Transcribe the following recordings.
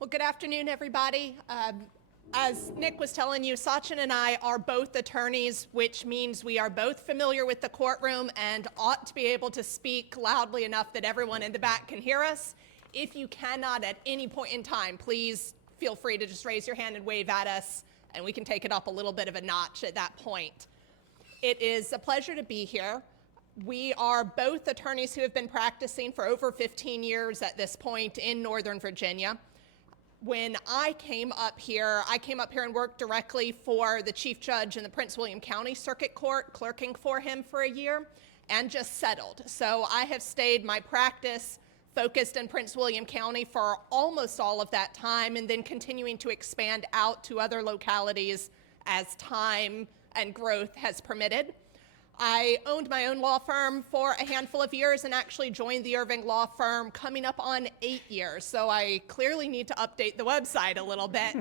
Well, good afternoon, everybody. As Nick was telling you, Sachin and I are both attorneys, which means we are both familiar with the courtroom and ought to be able to speak loudly enough that everyone in the back can hear us. If you cannot at any point in time, please feel free to just raise your hand and wave at us, and we can take it up a little bit of a notch at that point. It is a pleasure to be here. We are both attorneys who have been practicing for over 15 years at this point in Northern Virginia. When I came up here and worked directly for the Chief Judge in the Prince William County Circuit Court, clerking for him for a year, and just settled. So I have stayed my practice focused in Prince William County for almost all of that time, and then continuing to expand out to other localities as time and growth has permitted. I owned my own law firm for a handful of years and actually joined the Irving Law Firm coming up on 8 years. So I clearly need to update the website a little bit.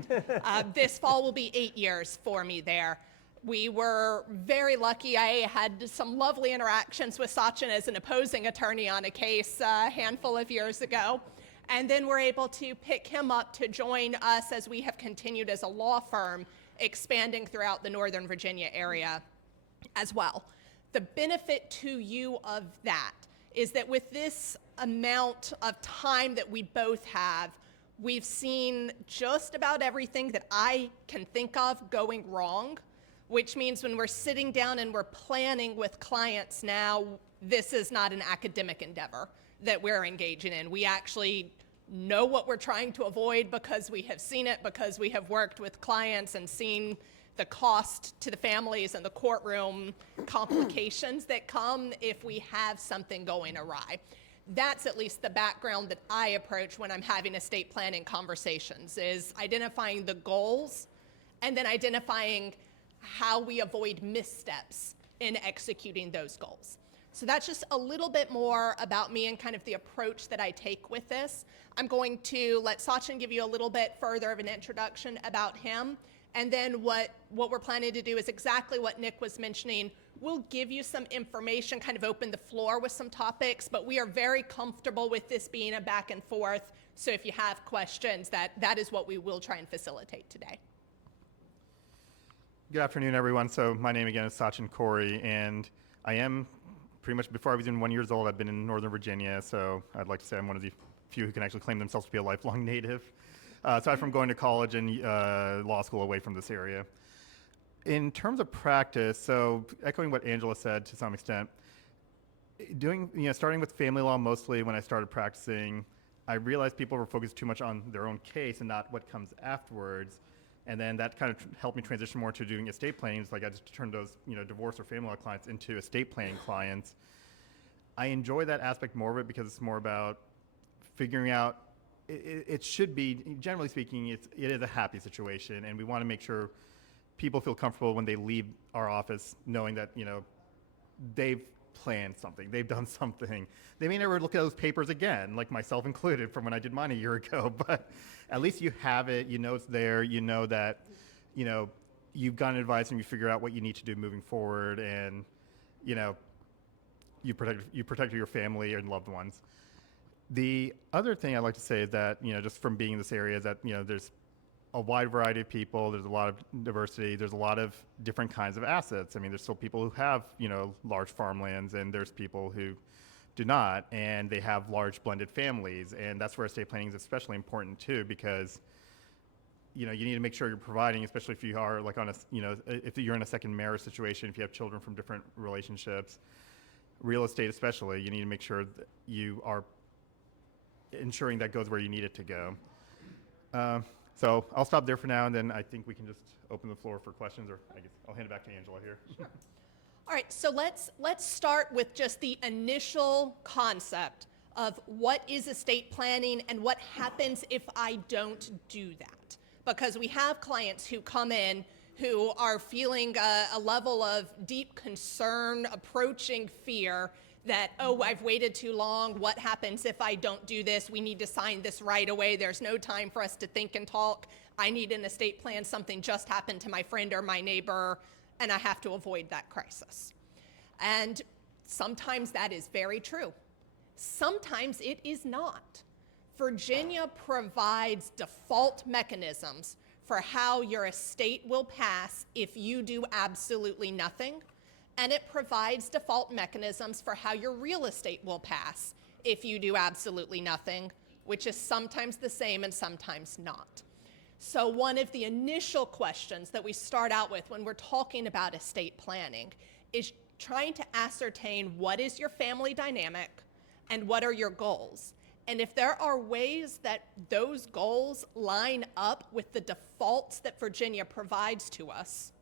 This fall will be 8 years for me there. We were very lucky. I had some lovely interactions with Sachin as an opposing attorney on a case a handful of years ago. And then we're able to pick him up to join us as we have continued as a law firm, expanding throughout the Northern Virginia area as well. The benefit to you of that is that with this amount of time that we both have, we've seen just about everything that I can think of going wrong, which means when we're sitting down and we're planning with clients now, this is not an academic endeavor that we're engaging in. We actually know what we're trying to avoid because we have seen it, because we have worked with clients and seen the cost to the families and the courtroom complications that come if we have something going awry. That's at least the background that I approach when I'm having estate planning conversations, is identifying the goals and then identifying how we avoid missteps in executing those goals. So that's just a little bit more about me and kind of the approach that I take with this. I'm going to let Sachin give you a little bit further of an introduction about him. And then what we're planning to do is exactly what Nick was mentioning. We'll give you some information, kind of open the floor with some topics, but we are very comfortable with this being a back and forth. So if you have questions, that is what we will try and facilitate today. Good afternoon, everyone. So my name again is Sachin Kori, and I am pretty much, before I was even 1 year old, I've been in Northern Virginia. So I'd like to say I'm one of the few who can actually claim themselves to be a lifelong native. Aside from going to college and law school away from this area. In terms of practice, so echoing what Angela said to some extent, starting with family law mostly when I started practicing, I realized people were focused too much on their own case and not what comes afterwards. And then that kind of helped me transition more to doing estate planning. It's like I just turned those divorce or family law clients into estate planning clients. I enjoy that aspect more of it because it's more about figuring out. It should be, generally speaking, it is a happy situation, and we want to make sure people feel comfortable when they leave our office knowing that, they've planned something, they've done something. They may never look at those papers again, like myself included from when I did mine a year ago, but at least you have it, it's there, that, you've gotten advice and you figure out what you need to do moving forward, and, you protect your family and loved ones. The other thing I'd like to say is that, just from being in this area, is that, there's a wide variety of people, there's a lot of diversity, there's a lot of different kinds of assets. I mean, there's still people who have, large farmlands, and there's people who do not, and they have large blended families, and that's where estate planning is especially important too, because, you need to make sure you're providing, especially if you are like on a, if you're in a second marriage situation, if you have children from different relationships, real estate especially, you need to make sure that you are ensuring that goes where you need it to go. So I'll stop there for now, and then I think we can just open the floor for questions, or I guess I'll hand it back to Angela here. Sure. All right, so let's start with just the initial concept of what is estate planning and what happens if I don't do that. Because we have clients who come in who are feeling a level of deep concern, approaching fear, that, oh, I've waited too long. What happens if I don't do this? We need to sign this right away. There's no time for us to think and talk. I need an estate plan. Something just happened to my friend or my neighbor, and I have to avoid that crisis. And sometimes that is very true. Sometimes it is not. Virginia provides default mechanisms for how your estate will pass if you do absolutely nothing, and it provides default mechanisms for how your real estate will pass if you do absolutely nothing, which is sometimes the same and sometimes not. So one of the initial questions that we start out with when we're talking about estate planning is trying to ascertain what is your family dynamic and what are your goals. And if there are ways that those goals line up with the defaults that Virginia provides to us,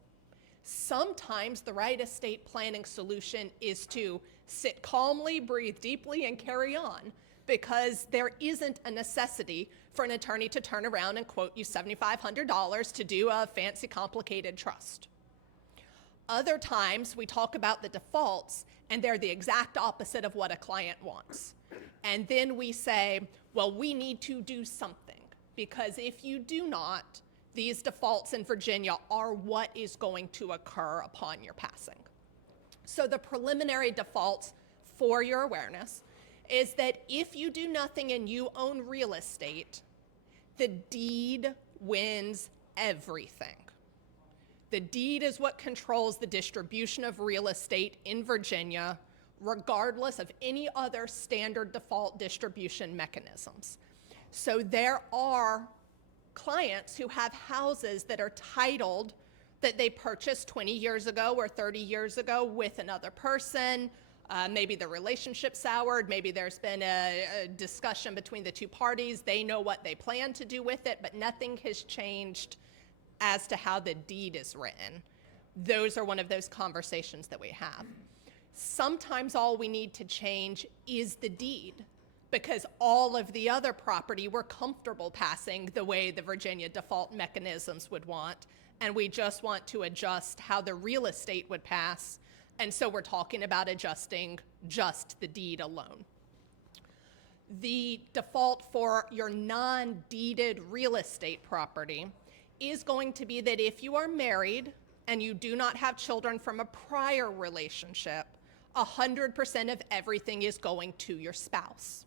sometimes the right estate planning solution is to sit calmly, breathe deeply, and carry on, because there isn't a necessity for an attorney to turn around and quote you $7,500 to do a fancy, complicated trust. Other times we talk about the defaults and they're the exact opposite of what a client wants. And then we say, well, we need to do something, because if you do not, these defaults in Virginia are what is going to occur upon your passing. So the preliminary defaults, for your awareness, is that if you do nothing and you own real estate, the deed wins everything. The deed is what controls the distribution of real estate in Virginia, regardless of any other standard default distribution mechanisms. So there are clients who have houses that are titled that they purchased 20 years ago or 30 years ago with another person. Maybe the relationship soured, maybe there's been a discussion between the two parties. They know what they plan to do with it, but nothing has changed as to how the deed is written. Those are one of those conversations that we have. Sometimes all we need to change is the deed, because all of the other property we're comfortable passing the way the Virginia default mechanisms would want, and we just want to adjust how the real estate would pass, and so we're talking about adjusting just the deed alone. The default for your non-deeded real estate property is going to be that if you are married and you do not have children from a prior relationship, 100% of everything is going to your spouse.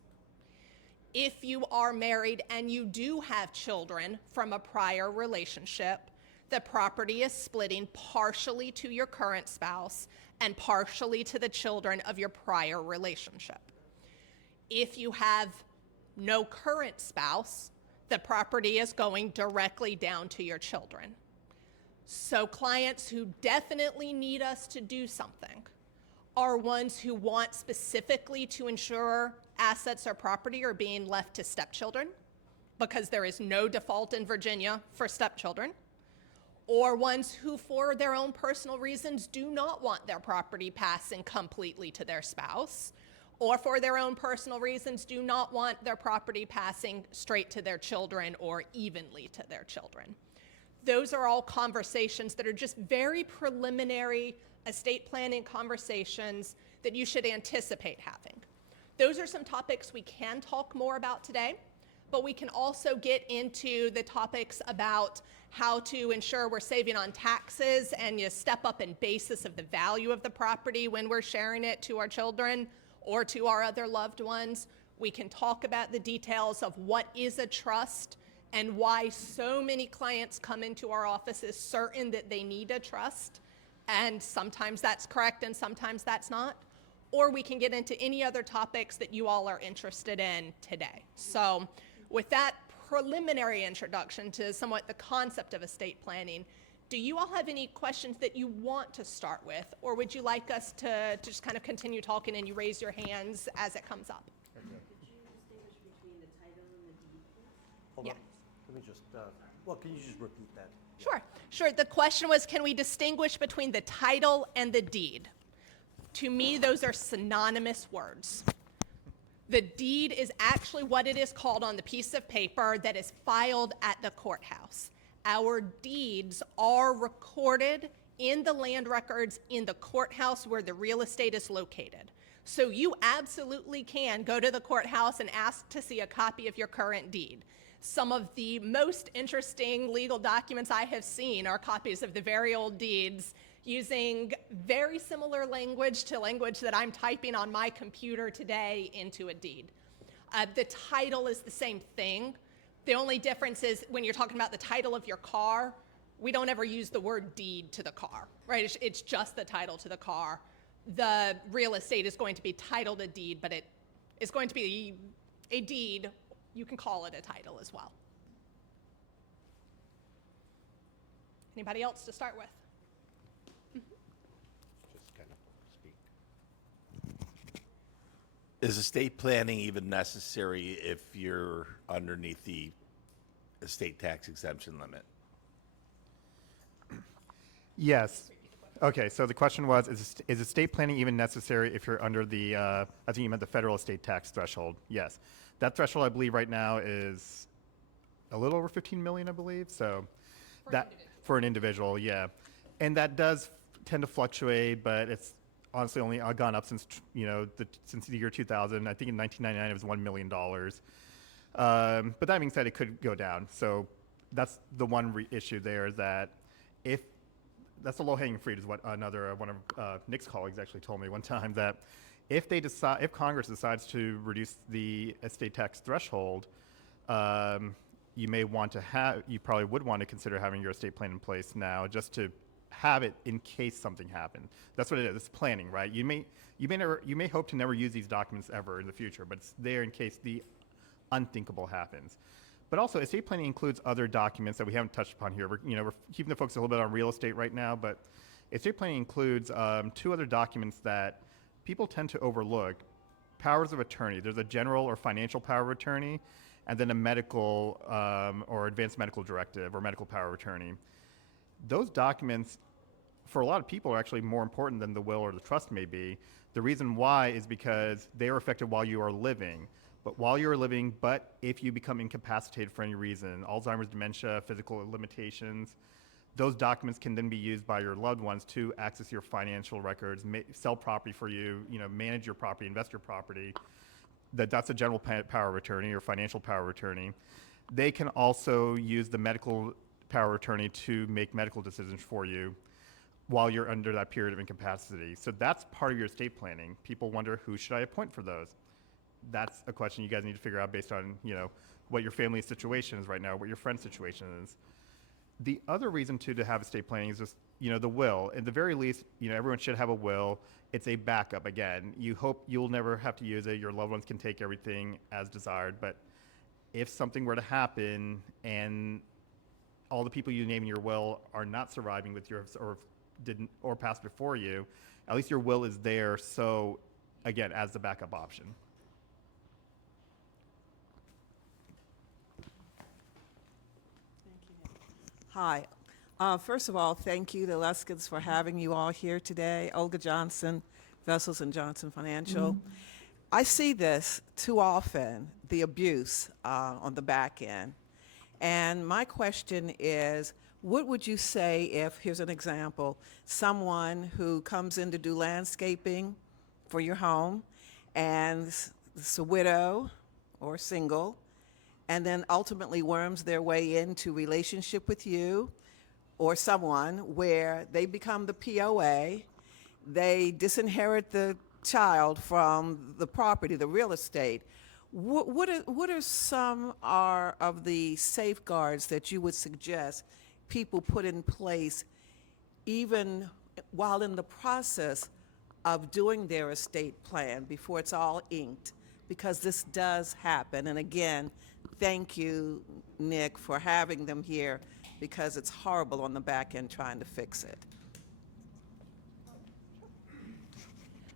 If you are married and you do have children from a prior relationship, the property is splitting partially to your current spouse and partially to the children of your prior relationship. If you have no current spouse, the property is going directly down to your children. So clients who definitely need us to do something are ones who want specifically to ensure assets or property are being left to stepchildren, because there is no default in Virginia for stepchildren, or ones who for their own personal reasons do not want their property passing completely to their spouse, or for their own personal reasons do not want their property passing straight to their children or evenly to their children. Those are all conversations that are just very preliminary estate planning conversations that you should anticipate having. Those are some topics we can talk more about today, but we can also get into the topics about how to ensure we're saving on taxes and you step up in basis of the value of the property when we're sharing it to our children or to our other loved ones. We can talk about the details of what is a trust and why so many clients come into our offices certain that they need a trust, and sometimes that's correct and sometimes that's not. Or we can get into any other topics that you all are interested in today. So with that preliminary introduction to somewhat the concept of estate planning, do you all have any questions that you want to start with, or would you like us to just kind of continue talking and you raise your hands as it comes up? Could you distinguish between the title and the deed, please? Hold Yeah. on. Let me just, well, can you just repeat that? Sure. The question was, can we distinguish between the title and the deed? To me, those are synonymous words. The deed is actually what it is called on the piece of paper that is filed at the courthouse. Our deeds are recorded in the land records in the courthouse where the real estate is located. So you absolutely can go to the courthouse and ask to see a copy of your current deed. Some of the most interesting legal documents I have seen are copies of the very old deeds using very similar language to language that I'm typing on my computer today into a deed. The title is the same thing. The only difference is when you're talking about the title of your car, we don't ever use the word deed to the car, right? It's just the title to the car. The real estate is going to be titled a deed, but it is going to be a deed. You can call it a title as well. Anybody else to start with? Just kind of speak. Is estate planning even necessary if you're underneath the estate tax exemption limit? Yes. Okay, so the question was, is estate planning even necessary if you're under the, I think you meant the federal estate tax threshold? Yes. That threshold, I believe, right now is a little over 15 million, I believe. So for an individual, yeah. And that does tend to fluctuate, but it's honestly only gone up since, since the year 2000. I think in 1999 it was $1 million. But that being said, it could go down. So that's the one issue there, that if that's the low-hanging fruit, is what one of Nick's colleagues actually told me one time, that if Congress decides to reduce the estate tax threshold, you probably would want to consider having your estate plan in place now, just to have it in case something happened. That's what it is. It's planning, right? You may hope to never use these documents ever in the future, but it's there in case the unthinkable happens. But also, estate planning includes other documents that we haven't touched upon here. We're keeping the focus a little bit on real estate right now, but estate planning includes two other documents that people tend to overlook. Powers of attorney. There's a general or financial power of attorney, and then a medical or advanced medical directive or medical power of attorney. Those documents, for a lot of people, are actually more important than the will or the trust may be. The reason why is because they are effective while you are living. But if you become incapacitated for any reason, Alzheimer's, dementia, physical limitations, those documents can then be used by your loved ones to access your financial records, sell property for you, manage your property, invest your property. That's a general power of attorney or financial power of attorney. They can also use the medical power of attorney to make medical decisions for you while you're under that period of incapacity. So that's part of your estate planning. People wonder, who should I appoint for those? That's a question you guys need to figure out based on, what your family situation is right now, what your friend's situation is. The other reason to have estate planning is just, the will. At the very least, everyone should have a will. It's a backup. Again, you hope you'll never have to use it. Your loved ones can take everything as desired. But if something were to happen and all the people you name in your will are not surviving with yours or passed before you, at least your will is there. So again, as the backup option. Hi. First of all, thank you, the Lutkins, for having you all here today. Olga Johnson, Vessels and Johnson Financial. I see this too often, the abuse on the back end. And my question is, what would you say if, here's an example, someone who comes in to do landscaping for your home, and it's a widow or single, and then ultimately worms their way into relationship with you or someone where they become the POA, they disinherit the child from the property, the real estate. What are some of the safeguards that you would suggest people put in place even while in the process of doing their estate plan before it's all inked? Because this does happen. And again, thank you, Nick, for having them here, because it's horrible on the back end trying to fix it.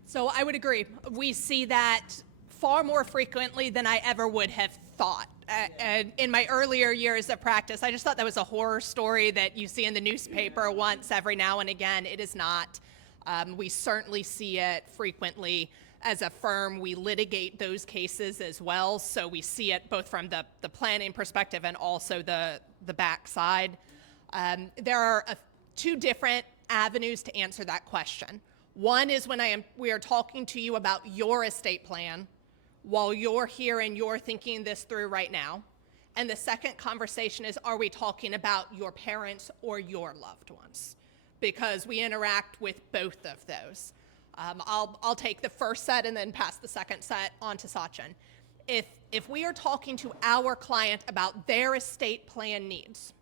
So I would agree. We see that far more frequently than I ever would have thought. In my earlier years of practice, I just thought that was a horror story that you see in the newspaper once every now and again. It is not. We certainly see it frequently. As a firm, we litigate those cases as well, so we see it both from the planning perspective and also the backside. There are two different avenues to answer that question. One is when we are talking to you about your estate plan while you're here and you're thinking this through right now. And the second conversation is, are we talking about your parents or your loved ones? Because we interact with both of those. I'll take the first set and then pass the second set on to Sachin. If If we are talking to our client about their estate plan needs,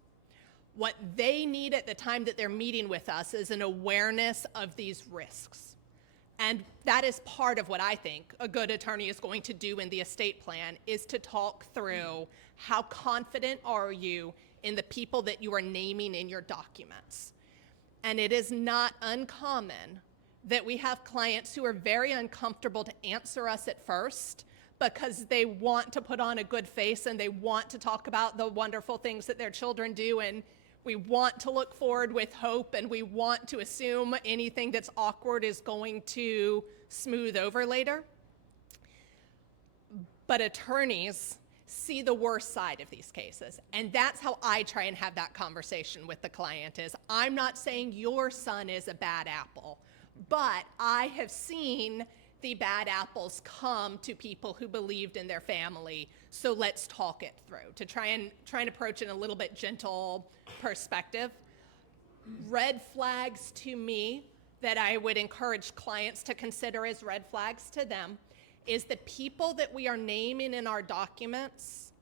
what they need at the time that they're meeting with us is an awareness of these risks. And that is part of what I think a good attorney is going to do in the estate plan, is to talk through how confident are you in the people that you are naming in your documents. And it is not uncommon that we have clients who are very uncomfortable to answer us at first because they want to put on a good face and they want to talk about the wonderful things that their children do, and we want to look forward with hope, and we want to assume anything that's awkward is going to smooth over later. But attorneys see the worst side of these cases, and that's how I try and have that conversation with the client. Is I'm not saying your son is a bad apple, but I have seen the bad apples come to people who believed in their family, so let's talk it through, to try and approach it in a little bit gentle perspective. Red flags to me that I would encourage clients to consider as red flags to them is the people that we are naming in our documents.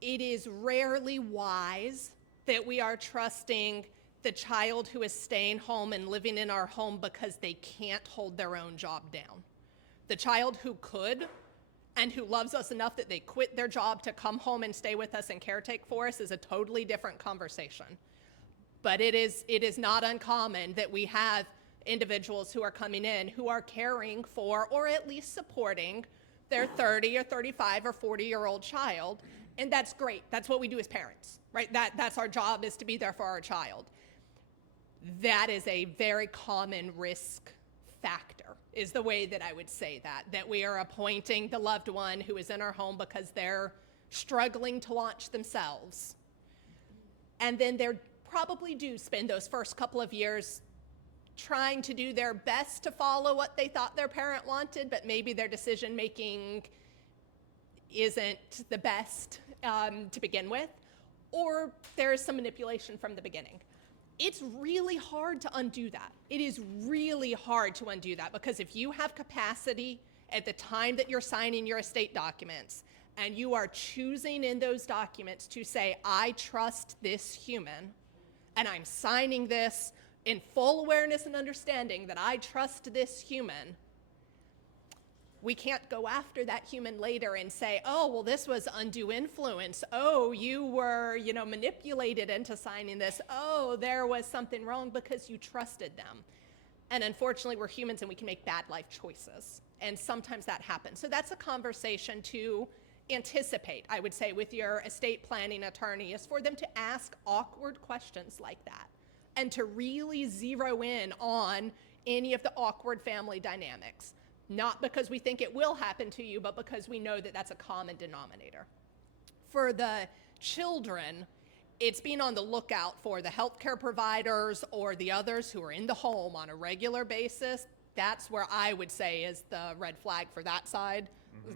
It is rarely wise that we are trusting the child who is staying home and living in our home because they can't hold their own job down. The child who could and who loves us enough that they quit their job to come home and stay with us and caretake for us is a totally different conversation. But it is not uncommon that we have individuals who are coming in who are caring for, or at least supporting, their 30 or 35 or 40-year-old child, and that's great. That's what we do as parents, right? That's our job, is to be there for our child. That is a very common risk factor, is the way that I would say that we are appointing the loved one who is in our home because they're struggling to launch themselves. And then they probably do spend those first couple of years trying to do their best to follow what they thought their parent wanted, but maybe their decision making isn't the best to begin with, or there is some manipulation from the beginning. It's really hard to undo that. It is really hard to undo that, because if you have capacity at the time that you're signing your estate documents, and you are choosing in those documents to say, I trust this human, and I'm signing this in full awareness and understanding that I trust this human, we can't go after that human later and say, oh, well, this was undue influence. Oh, you were, manipulated into signing this. Oh, there was something wrong, because you trusted them. And unfortunately, we're humans and we can make bad life choices. And sometimes that happens. So that's a conversation to anticipate, I would say, with your estate planning attorney, is for them to ask awkward questions like that and to really zero in on any of the awkward family dynamics. Not because we think it will happen to you, but because we know that that's a common denominator. For the children, it's being on the lookout for the healthcare providers or the others who are in the home on a regular basis. That's where I would say is the red flag for that side.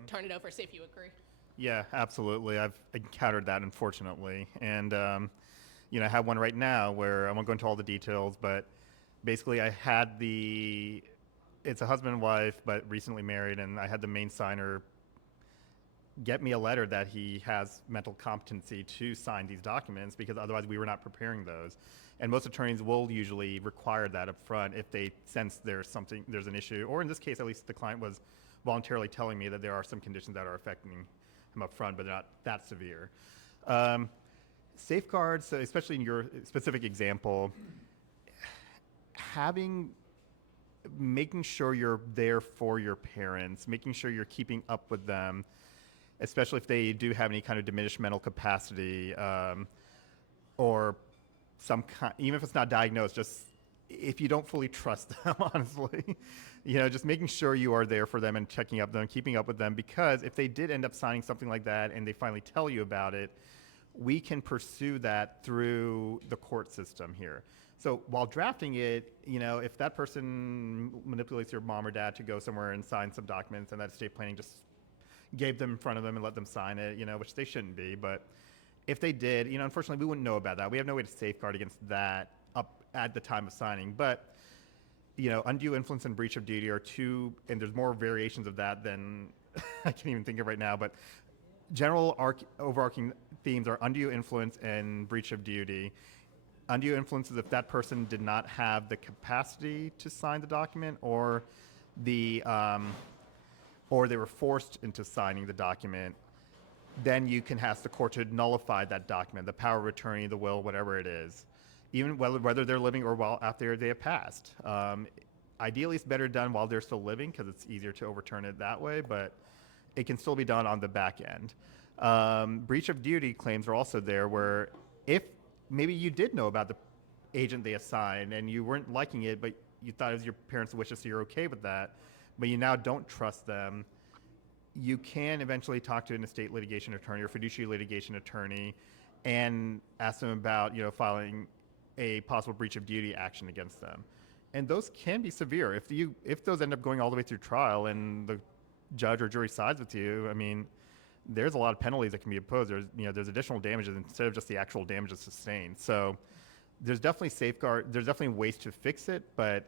Turn it over, see if you agree. Yeah, absolutely. I've encountered that, unfortunately. And, I have one right now where I won't go into all the details, but basically I had it's a husband and wife, but recently married, and I had the main signer get me a letter that he has mental competency to sign these documents, because otherwise we were not preparing those. And most attorneys will usually require that up front if they sense there's an issue, or in this case, at least the client was voluntarily telling me that there are some conditions that are affecting him up front, but they're not that severe. Safeguards, so especially in your specific example, making sure you're there for your parents, making sure you're keeping up with them, especially if they do have any kind of diminished mental capacity, or even if it's not diagnosed, just if you don't fully trust them, honestly, just making sure you are there for them and checking up them, keeping up with them, because if they did end up signing something like that and they finally tell you about it, we can pursue that through the court system here. So while drafting it, if that person manipulates your mom or dad to go somewhere and sign some documents, and that estate planning just gave them in front of them and let them sign it, which they shouldn't be, but if they did, unfortunately, we wouldn't know about that. We have no way to safeguard against that up at the time of signing. But, undue influence and breach of duty are two, and there's more variations of that than I can't even think of right now, but general overarching themes are undue influence and breach of duty. Undue influence is if that person did not have the capacity to sign the document, or or they were forced into signing the document. Then you can ask the court to nullify that document, the power of attorney, the will, whatever it is, even whether they're living or while after they have passed. Ideally, it's better done while they're still living because it's easier to overturn it that way, but it can still be done on the back end. Breach of duty claims are also there where if maybe you did know about the agent they assigned and you weren't liking it, but you thought it was your parents' wishes, so you're okay with that, but you now don't trust them, you can eventually talk to an estate litigation attorney or fiduciary litigation attorney and ask them about, filing a possible breach of duty action against them. And those can be severe. If those end up going all the way through trial and the judge or jury sides with you, I mean, there's a lot of penalties that can be imposed. There's additional damages instead of just the actual damages sustained. So there's definitely there's definitely ways to fix it, but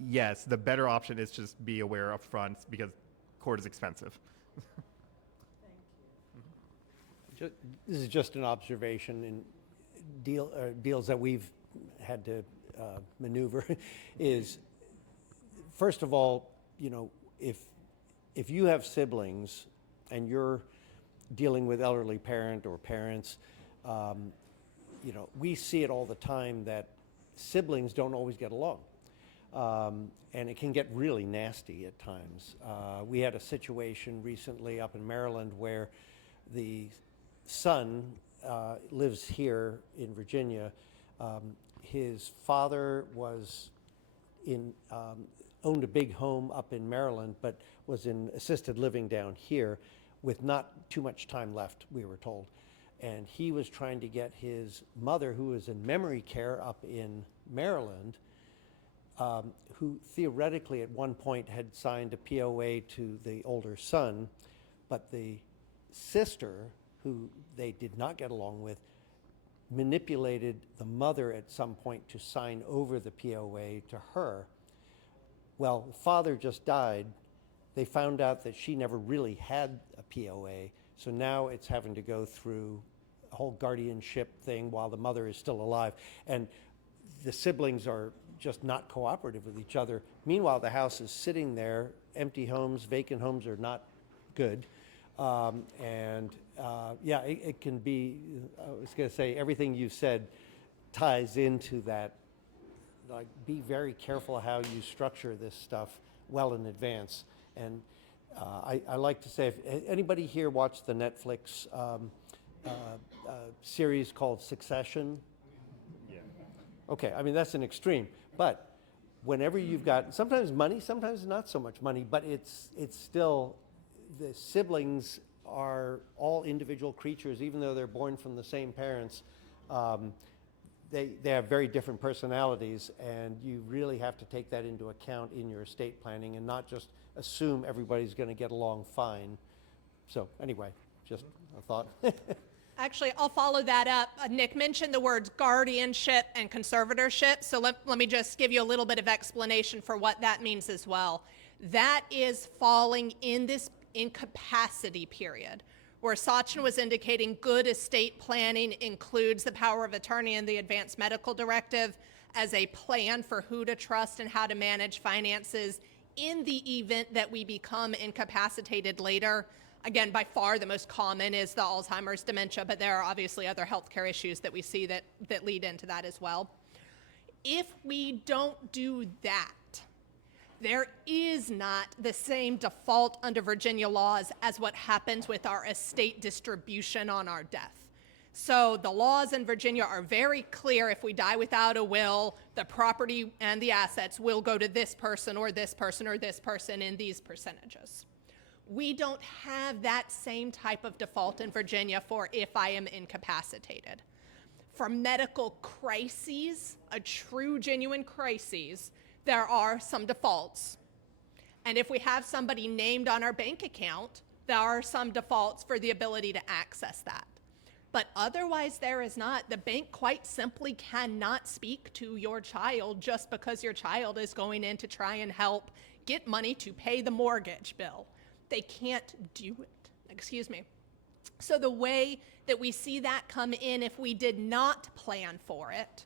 yes, the better option is just be aware up front because court is expensive. This is just an observation in deals that we've had to maneuver is, first of all, if you have siblings and you're dealing with elderly parent or parents, we see it all the time that siblings don't always get along. And it can get really nasty at times. We had a situation recently up in Maryland where the son lives here in Virginia. His father was owned a big home up in Maryland, but was in assisted living down here with not too much time left, we were told. And he was trying to get his mother, who was in memory care up in Maryland, who theoretically at one point had signed a POA to the older son, but the sister, who they did not get along with, manipulated the mother at some point to sign over the POA to her. Well, the father just died. They found out that she never really had a POA, so now it's having to go through a whole guardianship thing while the mother is still alive. And the siblings are just not cooperative with each other. Meanwhile, the house is sitting there. Empty homes, vacant homes are not good. It can be, I was going to say, everything you said ties into that. Like, be very careful how you structure this stuff well in advance. And I like to say, if anybody here watched the Netflix series called Succession? Yeah. Okay, I mean, that's an extreme. But whenever you've got, sometimes money, sometimes not so much money, but it's still, the siblings are all individual creatures, even though they're born from the same parents. They have very different personalities, and you really have to take that into account in your estate planning and not just assume everybody's going to get along fine. So anyway, just a thought. Actually, I'll follow that up. Nick mentioned the words guardianship and conservatorship, so let me just give you a little bit of explanation for what that means as well. That is falling in this incapacity period, where Sachin was indicating good estate planning includes the power of attorney and the advanced medical directive as a plan for who to trust and how to manage finances in the event that we become incapacitated later. Again, by far the most common is the Alzheimer's, dementia, but there are obviously other healthcare issues that we see that lead into that as well. If we don't do that, there is not the same default under Virginia laws as what happens with our estate distribution on our death. So the laws in Virginia are very clear. If we die without a will, the property and the assets will go to this person or this person or this person in these percentages. We don't have that same type of default in Virginia for if I am incapacitated. For medical crises, a true, genuine crises, there are some defaults. And if we have somebody named on our bank account, there are some defaults for the ability to access that. But otherwise, there is not. The bank quite simply cannot speak to your child just because your child is going in to try and help get money to pay the mortgage bill. They can't do it. Excuse me. So the way that we see that come in if we did not plan for it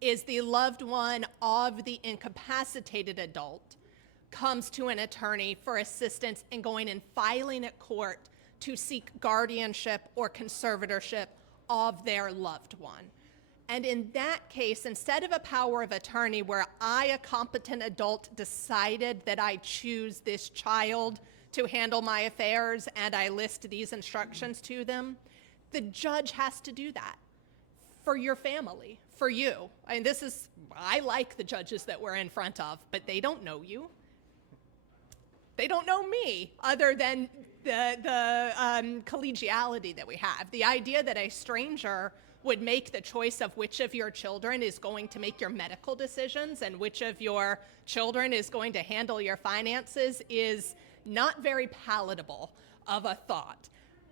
is the loved one of the incapacitated adult comes to an attorney for assistance in going and filing at court to seek guardianship or conservatorship of their loved one. And in that case, instead of a power of attorney where I, a competent adult, decided that I choose this child to handle my affairs and I list these instructions to them, the judge has to do that for your family, for you. I mean, I like the judges that we're in front of, but they don't know you. They don't know me other than the collegiality that we have. The idea that a stranger would make the choice of which of your children is going to make your medical decisions and which of your children is going to handle your finances is not very palatable of a thought,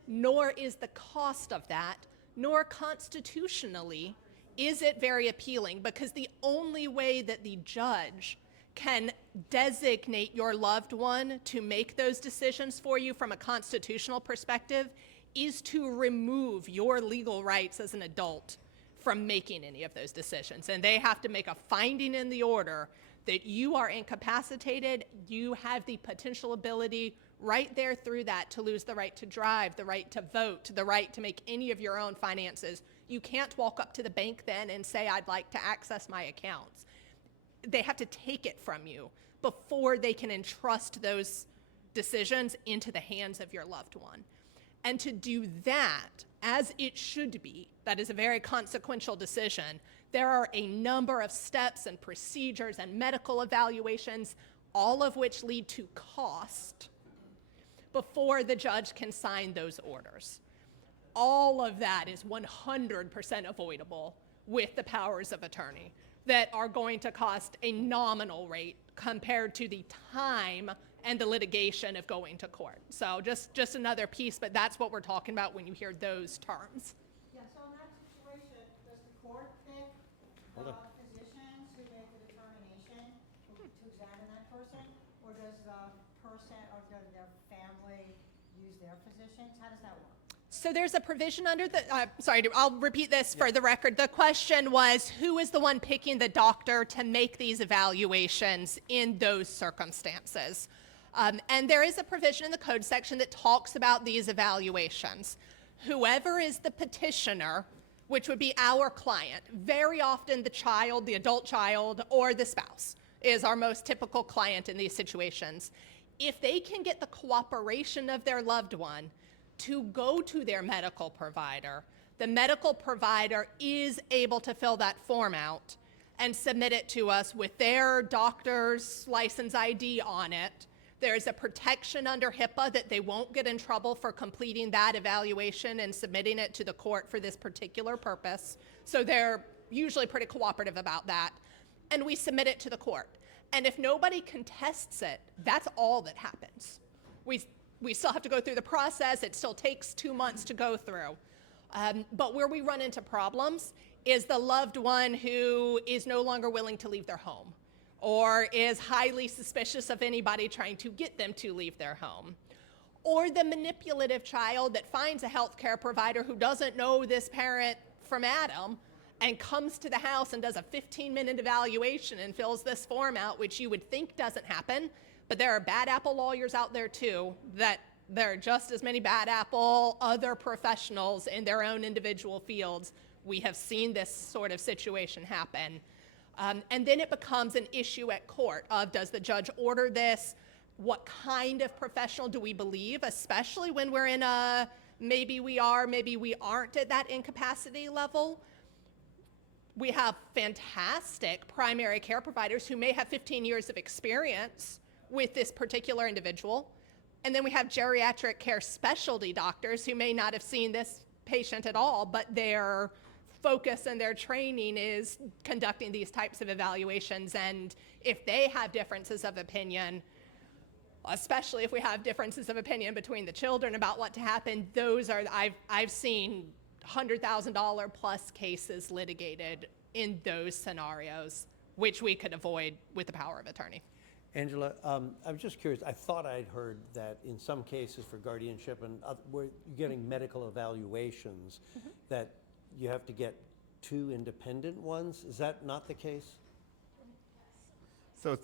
nor is the cost of that, nor constitutionally is it very appealing, because the only way that the judge can designate your loved one to make those decisions for you from a constitutional perspective is to remove your legal rights as an adult from making any of those decisions. And they have to make a finding in the order that you are incapacitated, you have the potential ability right there through that to lose the right to drive, the right to vote, the right to make any of your own finances. You can't walk up to the bank then and say, I'd like to access my accounts. They have to take it from you before they can entrust those decisions into the hands of your loved one. And to do that, as it should be, that is a very consequential decision, there are a number of steps and procedures and medical evaluations, all of which lead to cost before the judge can sign those orders. All of that is 100% avoidable with the powers of attorney that are going to cost a nominal rate compared to the time and the litigation of going to court. So just another piece, but that's what we're talking about when you hear those terms. Yeah, so in that situation, does the court pick the physicians who make the determination to examine that person? Or does the person or does their family use their physicians? How does that work? So there's a provision under the, I'll repeat this for the record. The question was, who is the one picking the doctor to make these evaluations in those circumstances? And there is a provision in the code section that talks about these evaluations. Whoever is the petitioner, which would be our client, very often the child, the adult child, or the spouse is our most typical client in these situations. If they can get the cooperation of their loved one to go to their medical provider, the medical provider is able to fill that form out and submit it to us with their doctor's license ID on it. There's a protection under HIPAA that they won't get in trouble for completing that evaluation and submitting it to the court for this particular purpose. So they're usually pretty cooperative about that. And we submit it to the court. And if nobody contests it, that's all that happens. We still have to go through the process. It still takes 2 months to go through. But where we run into problems is the loved one who is no longer willing to leave their home or is highly suspicious of anybody trying to get them to leave their home, or the manipulative child that finds a healthcare provider who doesn't know this parent from Adam and comes to the house and does a 15-minute evaluation and fills this form out, which you would think doesn't happen. But there are bad apple lawyers out there too, that there are just as many bad apple other professionals in their own individual fields. We have seen this sort of situation happen. And then it becomes an issue at court of, does the judge order this? What kind of professional do we believe, especially when we're in a maybe we are, maybe we aren't at that incapacity level? We have fantastic primary care providers who may have 15 years of experience with this particular individual. And then we have geriatric care specialty doctors who may not have seen this patient at all, but their focus and their training is conducting these types of evaluations. And if they have differences of opinion, especially if we have differences of opinion between the children about what to happen, those are, I've seen $100,000 plus cases litigated in those scenarios, which we could avoid with the power of attorney. Angela, I'm just curious, I thought I'd heard that in some cases for guardianship and where you're getting medical evaluations, that you have to get two independent ones. Is that not the case? So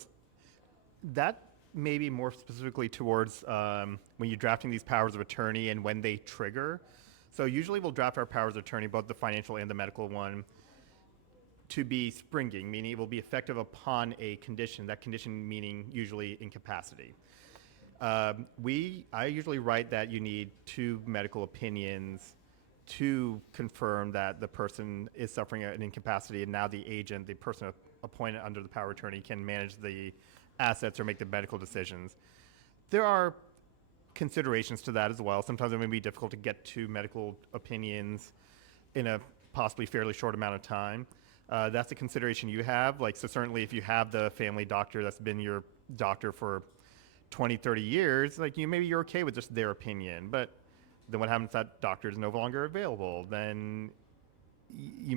that may be more specifically towards when you're drafting these powers of attorney and when they trigger. So usually we'll draft our powers of attorney, both the financial and the medical one, to be springing, meaning it will be effective upon a condition, that condition meaning usually incapacity. I usually write that you need two medical opinions to confirm that the person is suffering an incapacity, and now the agent, the person appointed under the power of attorney, can manage the assets or make the medical decisions. There are considerations to that as well. Sometimes it may be difficult to get two medical opinions in a possibly fairly short amount of time. That's a consideration you have. Like, so certainly if you have the family doctor that's been your doctor for 20, 30 years, like maybe you're okay with just their opinion. But then what happens if that doctor is no longer available? Then it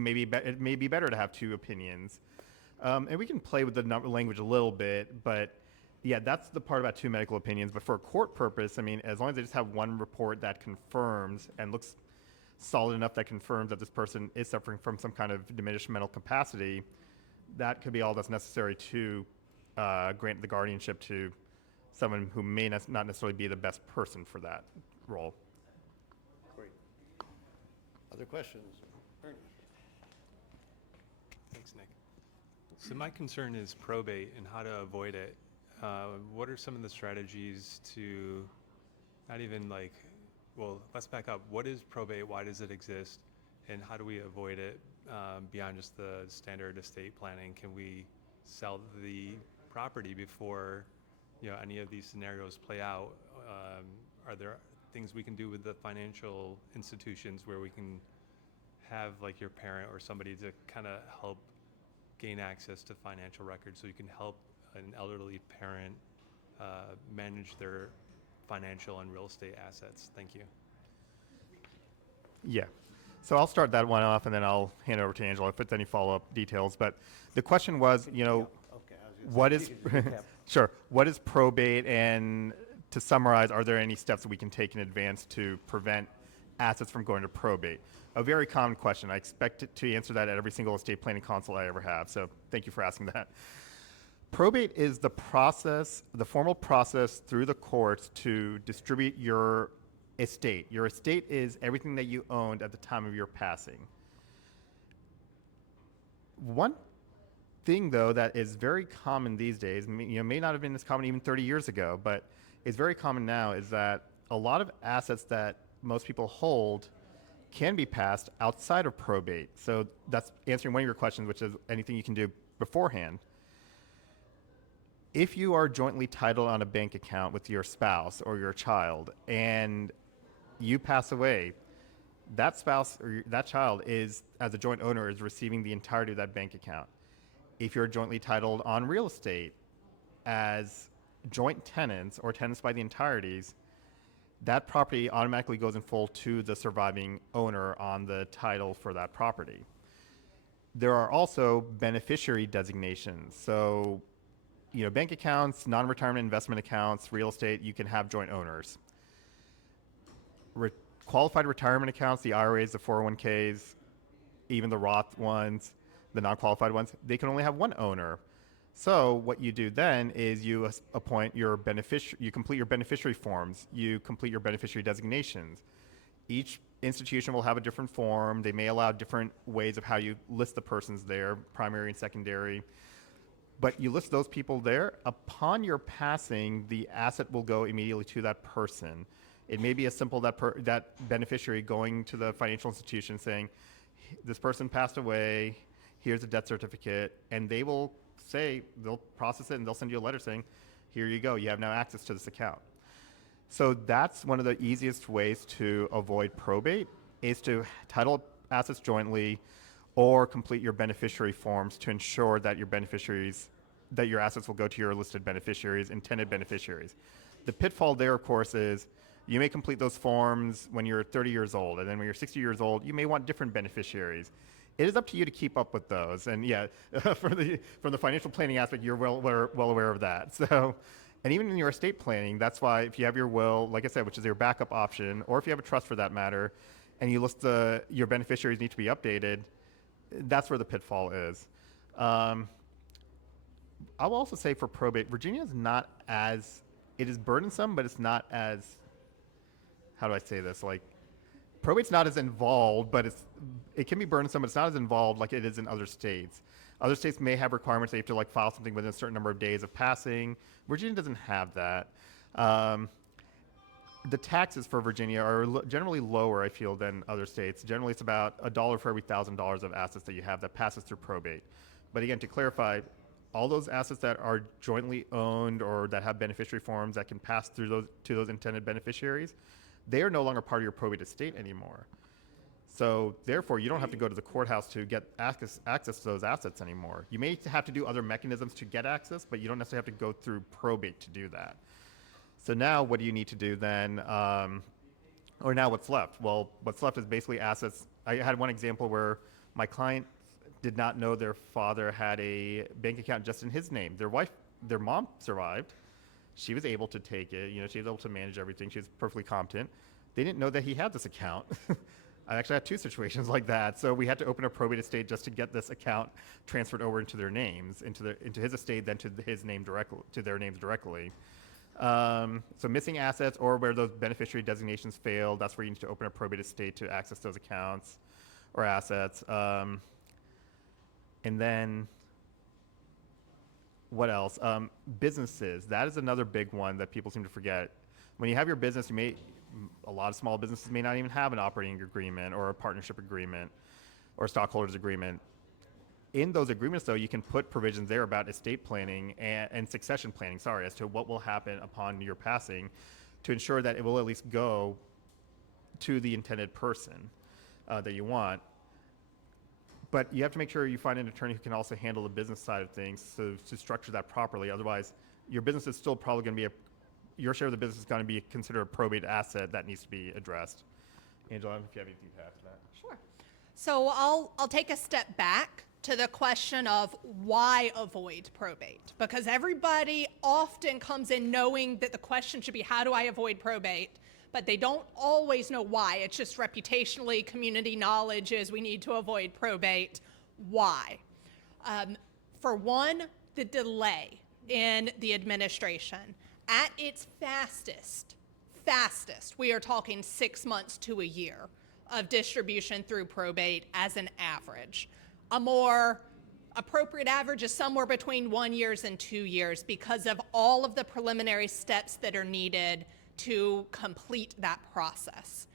may be better to have two opinions. And we can play with the language a little bit, but yeah, that's the part about two medical opinions. But for a court purpose, I mean, as long as they just have one report that confirms and looks solid enough that confirms that this person is suffering from some kind of diminished mental capacity, that could be all that's necessary to grant the guardianship to someone who may not necessarily be the best person for that role. Great. Other questions? Ernie? Thanks, Nick. So my concern is probate and how to avoid it. What are some of the strategies to not even like, well, let's back up. What is probate? Why does it exist? And how do we avoid it beyond just the standard estate planning? Can we sell the property before any of these scenarios play out? Are there things we can do with the financial institutions where we can have like your parent or somebody to kind of help gain access to financial records so you can help an elderly parent manage their financial and real estate assets? Thank you. Yeah. So I'll start that one off and then I'll hand it over to Angela if it's any follow-up details. But the question was, Okay, I was gonna what say, is, you can recap. sure, what is probate? And to summarize, are there any steps that we can take in advance to prevent assets from going to probate? A very common question. I expect to answer that at every single estate planning consult I ever have. So thank you for asking that. Probate is the process, the formal process through the courts to distribute your estate. Your estate is everything that you owned at the time of your passing. One thing, though, that is very common these days, may not have been as common even 30 years ago, but is very common now, is that a lot of assets that most people hold can be passed outside of probate. So that's answering one of your questions, which is anything you can do beforehand. If you are jointly titled on a bank account with your spouse or your child and you pass away, that spouse or that child is, as a joint owner, is receiving the entirety of that bank account. If you're jointly titled on real estate as joint tenants or tenants by the entireties, that property automatically goes in full to the surviving owner on the title for that property. There are also beneficiary designations. So, bank accounts, non-retirement investment accounts, real estate, you can have joint owners. Qualified retirement accounts, the IRAs, the 401ks, even the Roth ones, the non-qualified ones, they can only have one owner. So what you do then is you appoint your you complete your beneficiary forms, you complete your beneficiary designations. Each institution will have a different form. They may allow different ways of how you list the persons there, primary and secondary. But you list those people there. Upon your passing, the asset will go immediately to that person. It may be as simple that beneficiary going to the financial institution saying, this person passed away, here's a death certificate, and they will say, they'll process it and they'll send you a letter saying, here you go, you have now access to this account. So that's one of the easiest ways to avoid probate, is to title assets jointly or complete your beneficiary forms to ensure that your assets will go to your listed beneficiaries, intended beneficiaries. The pitfall there, of course, is you may complete those forms when you're 30 years old, and then when you're 60 years old, you may want different beneficiaries. It is up to you to keep up with those. And yeah, from the financial planning aspect, you're well aware of that. So, and even in your estate planning, that's why if you have your will, like I said, which is your backup option, or if you have a trust for that matter, and you list your beneficiaries need to be updated, that's where the pitfall is. I'll also say for probate, Virginia is not as, it is burdensome, but it's not as, how do I say this? Like, probate's not as involved, but it can be burdensome, but it's not as involved like it is in other states. Other states may have requirements that you have to like file something within a certain number of days of passing. Virginia doesn't have that. The taxes for Virginia are generally lower, I feel, than other states. Generally, it's about $1 for every $1,000 of assets that you have that passes through probate. But again, to clarify, all those assets that are jointly owned or that have beneficiary forms that can pass through to those intended beneficiaries, they are no longer part of your probate estate anymore. So therefore, you don't have to go to the courthouse to get access to those assets anymore. You may have to do other mechanisms to get access, but you don't necessarily have to go through probate to do that. So now what do you need to do then? Or now what's left? Well, what's left is basically assets. I had one example where my client did not know their father had a bank account just in his name. Their mom survived. She was able to take it. She was able to manage everything. She was perfectly competent. They didn't know that he had this account. I actually had two situations like that. So we had to open a probate estate just to get this account transferred over into their names, into his estate, then to his name directly, to their names directly. So missing assets or where those beneficiary designations fail, that's where you need to open a probate estate to access those accounts or assets. And then what else? Businesses. That is another big one that people seem to forget. When you have your business, a lot of small businesses may not even have an operating agreement or a partnership agreement or a stockholders agreement. In those agreements, though, you can put provisions there about estate planning and succession planning, as to what will happen upon your passing to ensure that it will at least go to the intended person that you want. But you have to make sure you find an attorney who can also handle the business side of things to structure that properly. Otherwise, your business is still probably going to be your share of the business is going to be considered a probate asset that needs to be addressed. Angela, if you have anything to add to that. Sure. So I'll take a step back to the question of why avoid probate, because everybody often comes in knowing that the question should be, how do I avoid probate? But they don't always know why. It's just reputationally, community knowledge is we need to avoid probate. Why? For one, the delay in the administration. At its fastest, we are talking 6 months to a year of distribution through probate as an average. A more appropriate average is somewhere between 1 year and 2 years because of all of the preliminary steps that are needed to complete that process.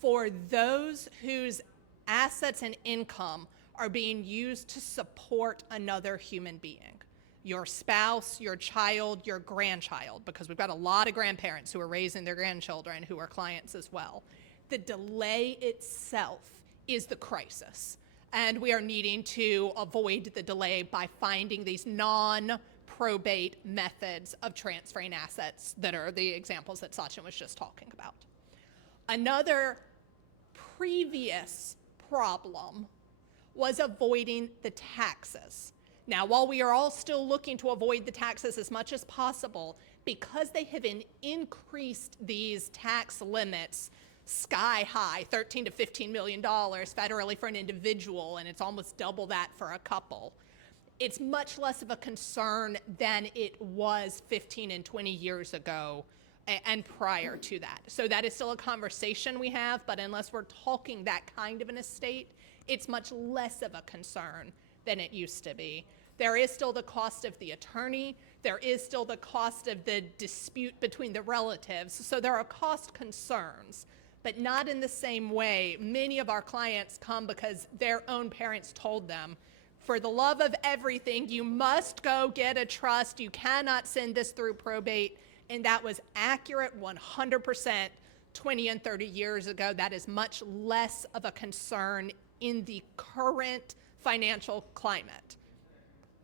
For those whose assets and income are being used to support another human being, your spouse, your child, your grandchild, because we've got a lot of grandparents who are raising their grandchildren who are clients as well. The delay itself is the crisis. And we are needing to avoid the delay by finding these non-probate methods of transferring assets that are the examples that Sachin was just talking about. Another previous problem was avoiding the taxes. Now, while we are all still looking to avoid the taxes as much as possible, because they have increased these tax limits sky high, $13 to $15 million federally for an individual, and it's almost double that for a couple, it's much less of a concern than it was 15 and 20 years ago and prior to that. So that is still a conversation we have, but unless we're talking that kind of an estate, it's much less of a concern than it used to be. There is still the cost of the attorney. There is still the cost of the dispute between the relatives. So there are cost concerns, but not in the same way. Many of our clients come because their own parents told them, for the love of everything, you must go get a trust. You cannot send this through probate. And that was accurate 100% 20 and 30 years ago. That is much less of a concern in the current financial climate.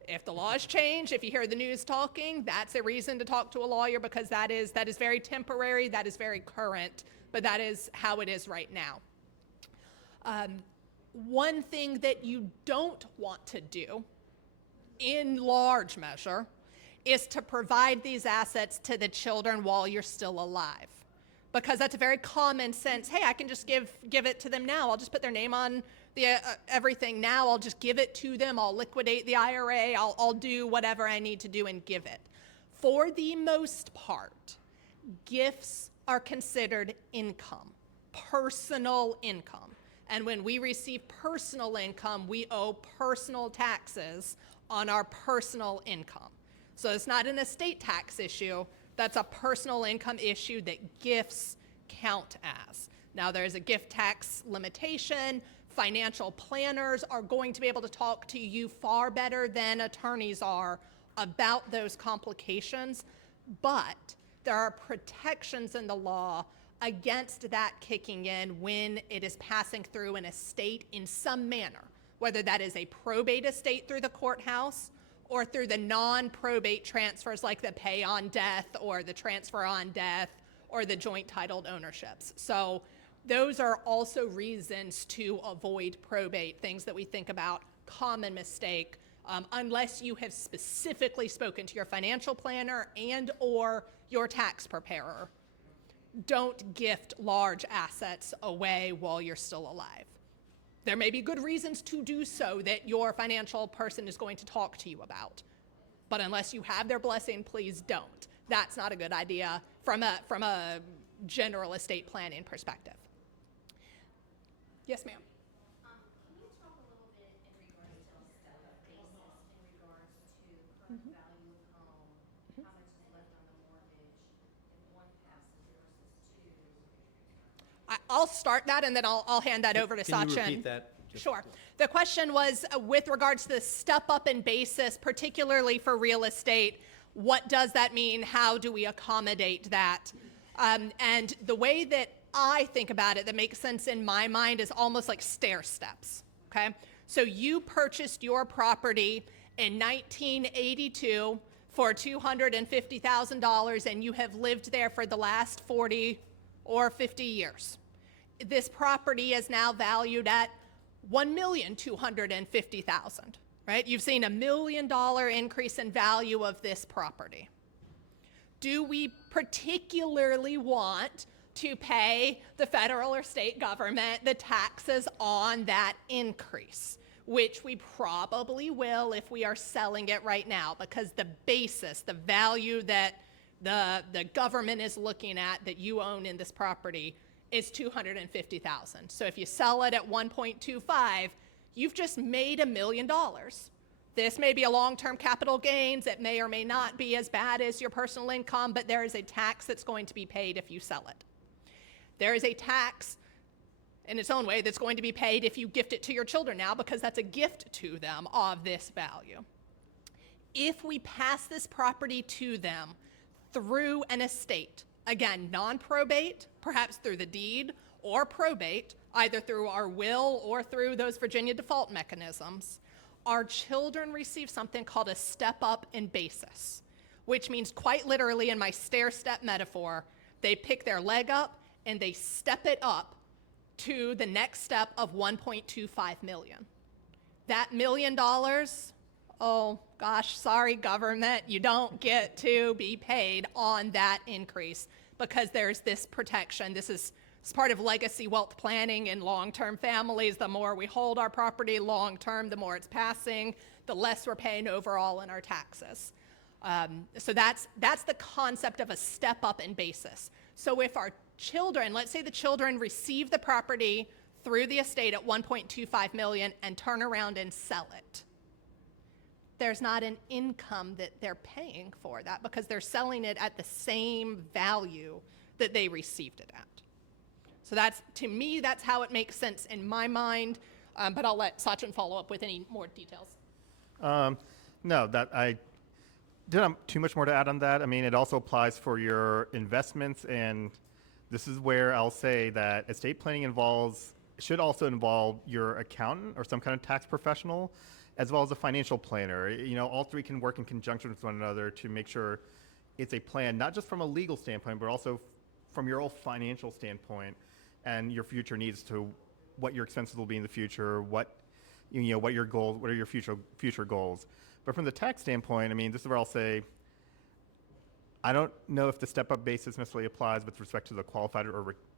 If the laws change, if you hear the news talking, that's a reason to talk to a lawyer, because that is very temporary, that is very current, but that is how it is right now. One thing that you don't want to do, in large measure, is to provide these assets to the children while you're still alive. Because that's a very common sense, hey, I can just give it to them now. I'll just put their name on the everything now. I'll just give it to them. I'll liquidate the IRA. I'll do whatever I need to do and give it. For the most part, gifts are considered income, personal income. And when we receive personal income, we owe personal taxes on our personal income. So it's not an estate tax issue. That's a personal income issue that gifts count as. Now, there's a gift tax limitation. Financial planners are going to be able to talk to you far better than attorneys are about those complications, but there are protections in the law against that kicking in when it is passing through an estate in some manner, whether that is a probate estate through the courthouse or through the non-probate transfers like the pay on death or the transfer on death or the joint titled ownerships. So those are also reasons to avoid probate, things that we think about, common mistake, unless you have specifically spoken to your financial planner and or your tax preparer. Don't gift large assets away while you're still alive. There may be good reasons to do so that your financial person is going to talk to you about. But unless you have their blessing, please don't. That's not a good idea from a general estate planning perspective. Yes, ma'am. Can you talk a little bit in regards to a step-up basis in regards to current value of home, how much is left on the mortgage if one passes versus two? I'll start that and then I'll hand that over to Sachin. Can you repeat that? Sure. The question was with regards to the step up in basis, particularly for real estate, what does that mean? How do we accommodate that? And the way that I think about it that makes sense in my mind is almost like stair steps, okay? So you purchased your property in 1982 for $250,000 and you have lived there for the last 40 or 50 years. This property is now valued at $1,250,000, right? You've seen $1 million increase in value of this property. Do we particularly want to pay the federal or state government the taxes on that increase, which we probably will if we are selling it right now, because the basis, the value that the government is looking at that you own in this property is $250,000. So if you sell it at 1.25, you've just made $1 million. This may be a long-term capital gains. It may or may not be as bad as your personal income, but there is a tax that's going to be paid if you sell it. There is a tax in its own way that's going to be paid if you gift it to your children now, because that's a gift to them of this value. If we pass this property to them through an estate, again, non-probate, perhaps through the deed, or probate, either through our will or through those Virginia default mechanisms, our children receive something called a step up in basis, which means quite literally in my stair step metaphor, they pick their leg up and they step it up to the next step of 1.25 million. That $1 million, oh gosh, sorry government, you don't get to be paid on that increase because there's this protection. This is part of legacy wealth planning in long-term families. The more we hold our property long-term, the more it's passing, the less we're paying overall in our taxes. So that's the concept of a step up in basis. So if our children, let's say the children receive the property through the estate at 1.25 million and turn around and sell it, there's not an income that they're paying for that because they're selling it at the same value that they received it at. So that's, to me, that's how it makes sense in my mind, but I'll let Sachin follow up with any more details. No, that I don't have too much more to add on that. I mean, it also applies for your investments, and this is where I'll say that estate planning should also involve your accountant or some kind of tax professional, as well as a financial planner. You know, all three can work in conjunction with one another to make sure it's a plan, not just from a legal standpoint, but also from your own financial standpoint and your future needs to what your expenses will be in the future, what what your goals, what are your future goals. But from the tax standpoint, I mean, this is where I'll say, I don't know if the step-up basis necessarily applies with respect to the qualified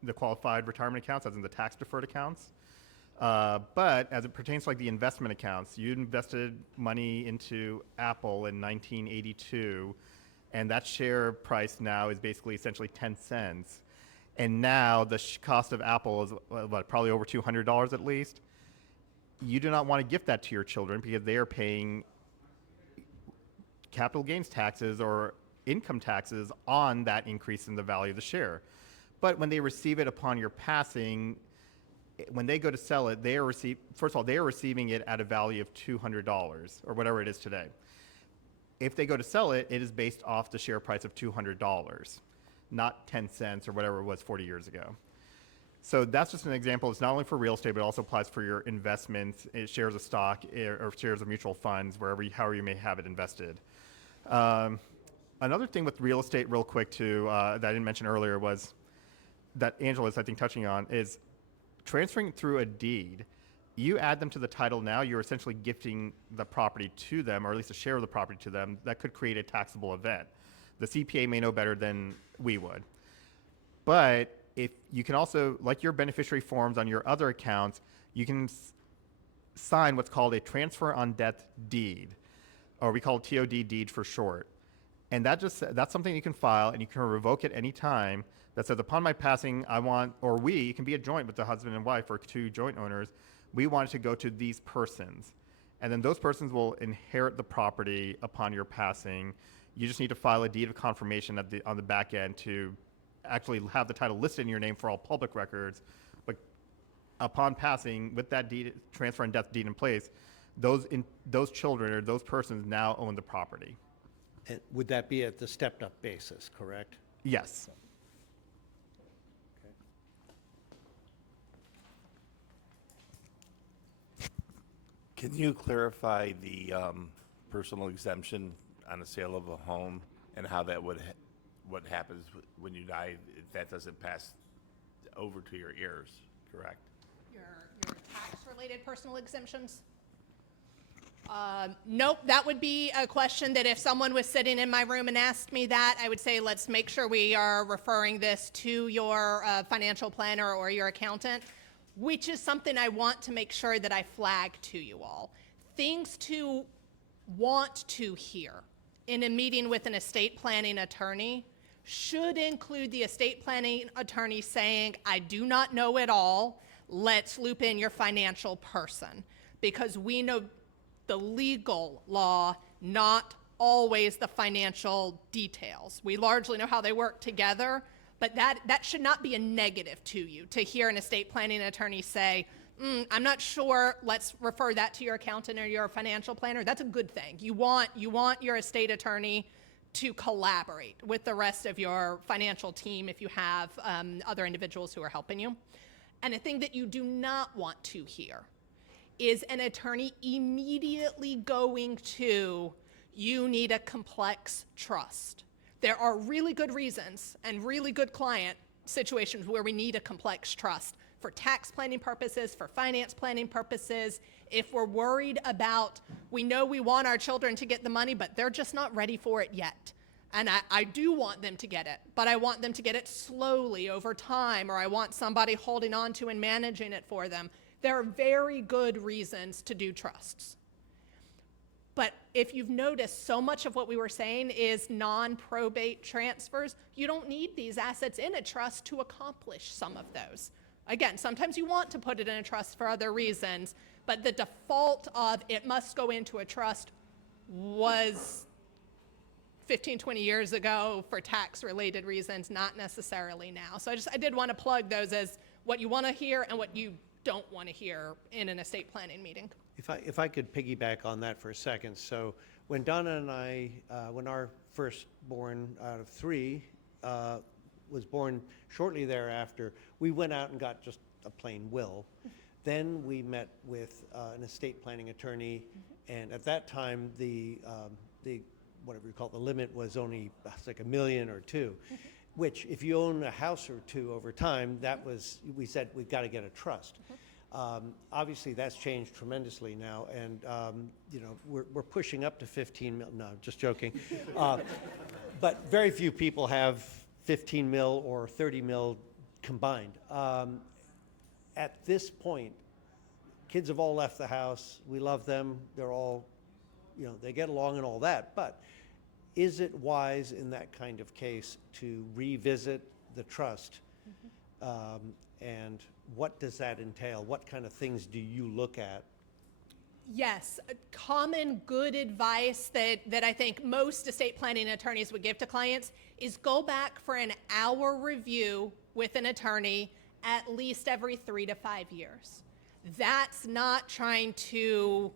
the qualified retirement accounts, as in the tax-deferred accounts. But as it pertains to like the investment accounts, you invested money into Apple in 1982, and that share price now is basically essentially 10 cents. And now the cost of Apple is probably over $200 at least. You do not want to gift that to your children because they are paying capital gains taxes or income taxes on that increase in the value of the share. But when they receive it upon your passing, when they go to sell it, they are receiving it at a value of $200 or whatever it is today. If they go to sell it, it is based off the share price of $200, not 10 cents or whatever it was 40 years ago. So that's just an example. It's not only for real estate, but it also applies for your investments, shares of stock or shares of mutual funds, however you may have it invested. Another thing with real estate real quick too, that I didn't mention earlier was that Angela's, I think, touching on is transferring through a deed. You add them to the title now, you're essentially gifting the property to them, or at least a share of the property to them. That could create a taxable event. The CPA may know better than we would. But if you can also, like your beneficiary forms on your other accounts, you can sign what's called a transfer on death deed, or we call it TOD deed for short. And that's something you can file, and you can revoke at any time that says, upon my passing, I want, or it can be a joint with the husband and wife or two joint owners, we want it to go to these persons. And then those persons will inherit the property upon your passing. You just need to file a deed of confirmation on the back end to actually have the title listed in your name for all public records. But upon passing, with that deed, transfer and death deed in place, those children or those persons now own the property. And would that be at the stepped-up basis, correct? Yes. Can you clarify the personal exemption on the sale of a home and how that what happens when you die if that doesn't pass over to your heirs, correct? Your tax-related personal exemptions? Nope, that would be a question that if someone was sitting in my room and asked me that, I would say, let's make sure we are referring this to your financial planner or your accountant, which is something I want to make sure that I flag to you all. Things to want to hear in a meeting with an estate planning attorney should include the estate planning attorney saying, I do not know it all, let's loop in your financial person. Because we know the legal law, not always the financial details. We largely know how they work together, but that should not be a negative to you to hear an estate planning attorney say, I'm not sure, let's refer that to your accountant or your financial planner. That's a good thing. You want your estate attorney to collaborate with the rest of your financial team if you have other individuals who are helping you. And a thing that you do not want to hear is an attorney immediately going to, you need a complex trust. There are really good reasons and really good client situations where we need a complex trust for tax planning purposes, for finance planning purposes. If we're worried about, we know we want our children to get the money, but they're just not ready for it yet. And I do want them to get it, but I want them to get it slowly over time, or I want somebody holding on to and managing it for them. There are very good reasons to do trusts. But if you've noticed, so much of what we were saying is non-probate transfers. You don't need these assets in a trust to accomplish some of those. Again, sometimes you want to put it in a trust for other reasons, but the default of it must go into a trust was 15, 20 years ago for tax-related reasons, not necessarily now. So I did want to plug those as what you want to hear and what you don't want to hear in an estate planning meeting. If I could piggyback on that for a second. So when Donna and I, when our firstborn out of three was born shortly thereafter, we went out and got just a plain will. Then we met with an estate planning attorney, and at that time the whatever you call it, the limit was only like $1 million or $2 million. Which if you own a house or two over time, that was, we said we've got to get a trust. Obviously, that's changed tremendously now, and you know, we're pushing up to 15 mil. No, just joking. But very few people have 15 mil or 30 mil combined. At this point, kids have all left the house. We love them. They're all, you know, they get along and all that. But is it wise in that kind of case to revisit the trust? And what does that entail? What kind of things do you look at? Yes, common good advice that I think most estate planning attorneys would give to clients is go back for an hour review with an attorney at least every 3 to 5 years. That's not trying to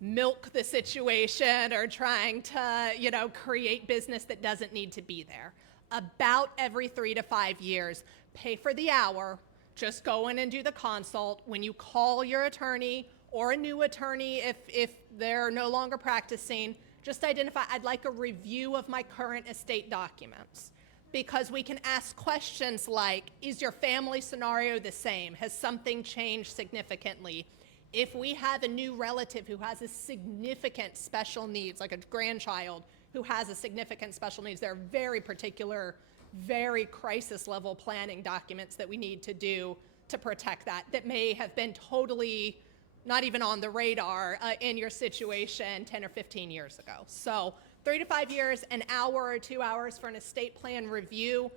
milk the situation or trying to, you know, create business that doesn't need to be there. About every 3 to 5 years, pay for the hour, just go in and do the consult. When you call your attorney or a new attorney, if they're no longer practicing, just identify, I'd like a review of my current estate documents. Because we can ask questions like, is your family scenario the same? Has something changed significantly? If we have a new relative who has a significant special needs, like a grandchild who has a significant special needs, there are very particular, very crisis level planning documents that we need to do to protect that may have been totally not even on the radar in your situation 10 or 15 years ago. So 3 to 5 years, an hour or 2 hours for an estate plan review,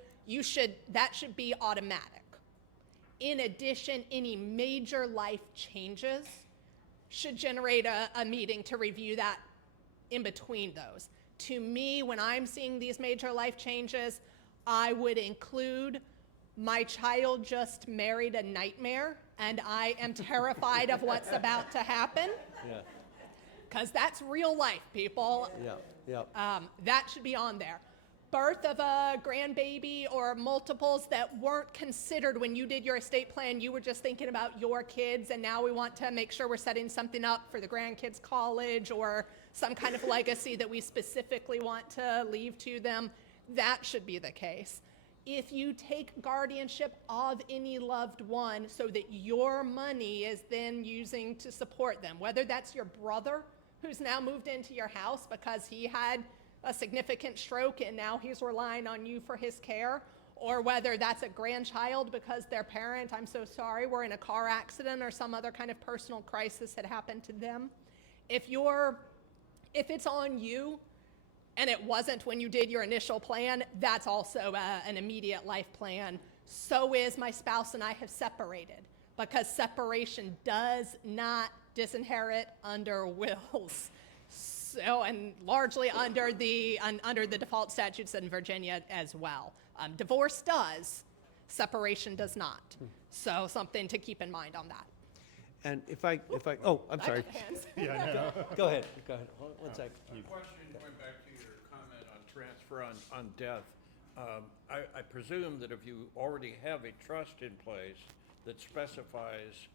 that should be automatic. In addition, any major life changes should generate a meeting to review that in between those. To me, when I'm seeing these major life changes, I would include my child just married a nightmare and I am terrified of what's about to happen. Yeah, Because that's real life, people. yeah. That should be on there. Birth of a grandbaby or multiples that weren't considered when you did your estate plan. You were just thinking about your kids, and now we want to make sure we're setting something up for the grandkids' college or some kind of legacy that we specifically want to leave to them. That should be the case. If you take guardianship of any loved one so that your money is then using to support them, whether that's your brother who's now moved into your house because he had a significant stroke and now he's relying on you for his care, or whether that's a grandchild because their parent, I'm so sorry, were in a car accident or some other kind of personal crisis had happened to them. If it's on you and it wasn't when you did your initial plan, that's also an immediate life plan. So is my spouse and I have separated, because separation does not disinherit under wills. So, and largely under the default statutes in Virginia as well. Divorce does, separation does not. So something to keep in mind on that. And if I, oh, I'm sorry. Hands. Go ahead. Hold on 1 second. Question, going back to your comment on transfer on death. I presume that if you already have a trust in place that specifies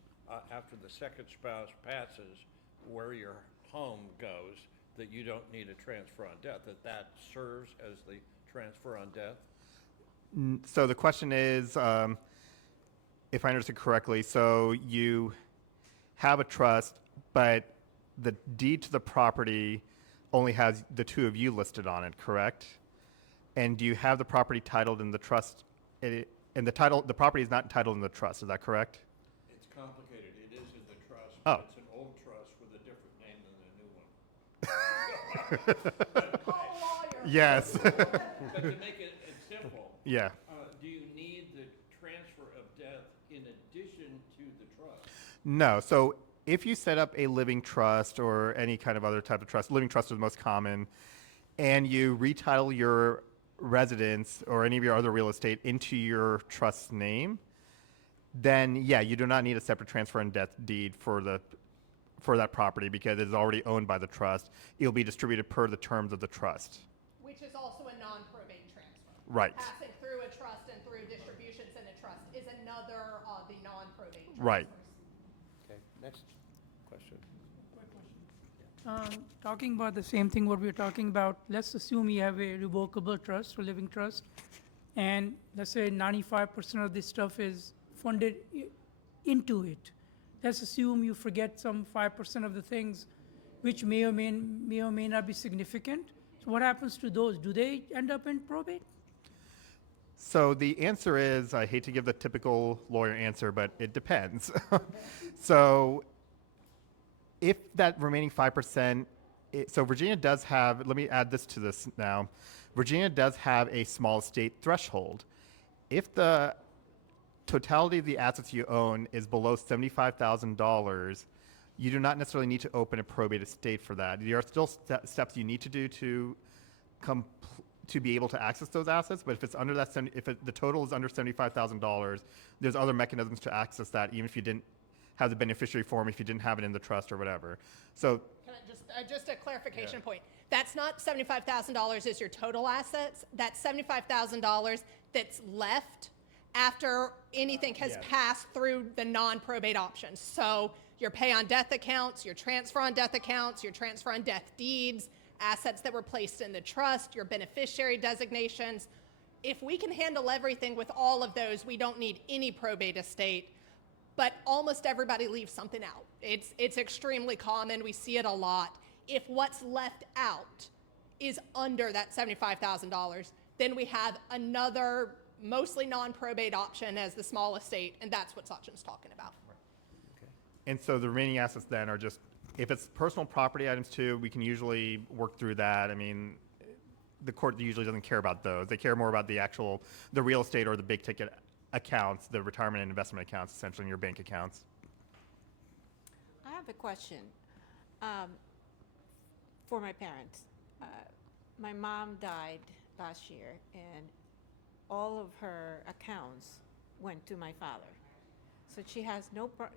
after the second spouse passes where your home goes, that you don't need a transfer on death, that serves as the transfer on death? So the question is, if I understood correctly, so you have a trust, but the deed to the property only has the two of you listed on it, correct? And do you have the property titled in the trust? And the property is not titled in the trust, is that correct? It's complicated. It is in the trust. Oh. But it's an old trust with a different name than the new one. Call a lawyer. Yes. But to make it simple, Yeah. do you need the transfer of death in addition to the trust? No. So if you set up a living trust or any kind of other type of trust, living trust is the most common, and you retitle your residence or any of your other real estate into your trust's name, then yeah, you do not need a separate transfer and death deed for that property because it is already owned by the trust. It'll be distributed per the terms of the trust. Which is also a non-probate transfer. Right. Passing through a trust and through distributions in a trust is another of the non-probate transfers. Right. Okay, next question. Talking about the same thing what we were talking about, let's assume you have a revocable trust or living trust, and let's say 95% of this stuff is funded into it. Let's assume you forget some 5% of the things which may or may not be significant. So what happens to those? Do they end up in probate? So the answer is, I hate to give the typical lawyer answer, but it depends. So if that remaining 5%, so Virginia does have, let me add this to this now. Virginia does have a small estate threshold. If the totality of the assets you own is below $75,000, you do not necessarily need to open a probate estate for that. There are still steps you need to do to be able to access those assets, but if it's under that, the total is under $75,000, there's other mechanisms to access that, even if you didn't have the beneficiary form, if you didn't have it in the trust or whatever. So, Can I just a clarification point. That's not $75,000 is your total assets. That's $75,000 that's left after anything has passed through the non-probate options. So your pay on death accounts, your transfer on death accounts, your transfer on death deeds, assets that were placed in the trust, your beneficiary designations. If we can handle everything with all of those, we don't need any probate estate. But almost everybody leaves something out. It's extremely common. We see it a lot. If what's left out is under that $75,000, then we have another mostly non-probate option as the small estate, and that's what Sachin's talking about. and so the remaining assets then are just, if it's personal property items too, we can usually work through that. I mean, the court usually doesn't care about those. They care more about the real estate or the big ticket accounts, the retirement and investment accounts, essentially in your bank accounts. I have a question for my parents. My mom died last year, and all of her accounts went to my father. So she has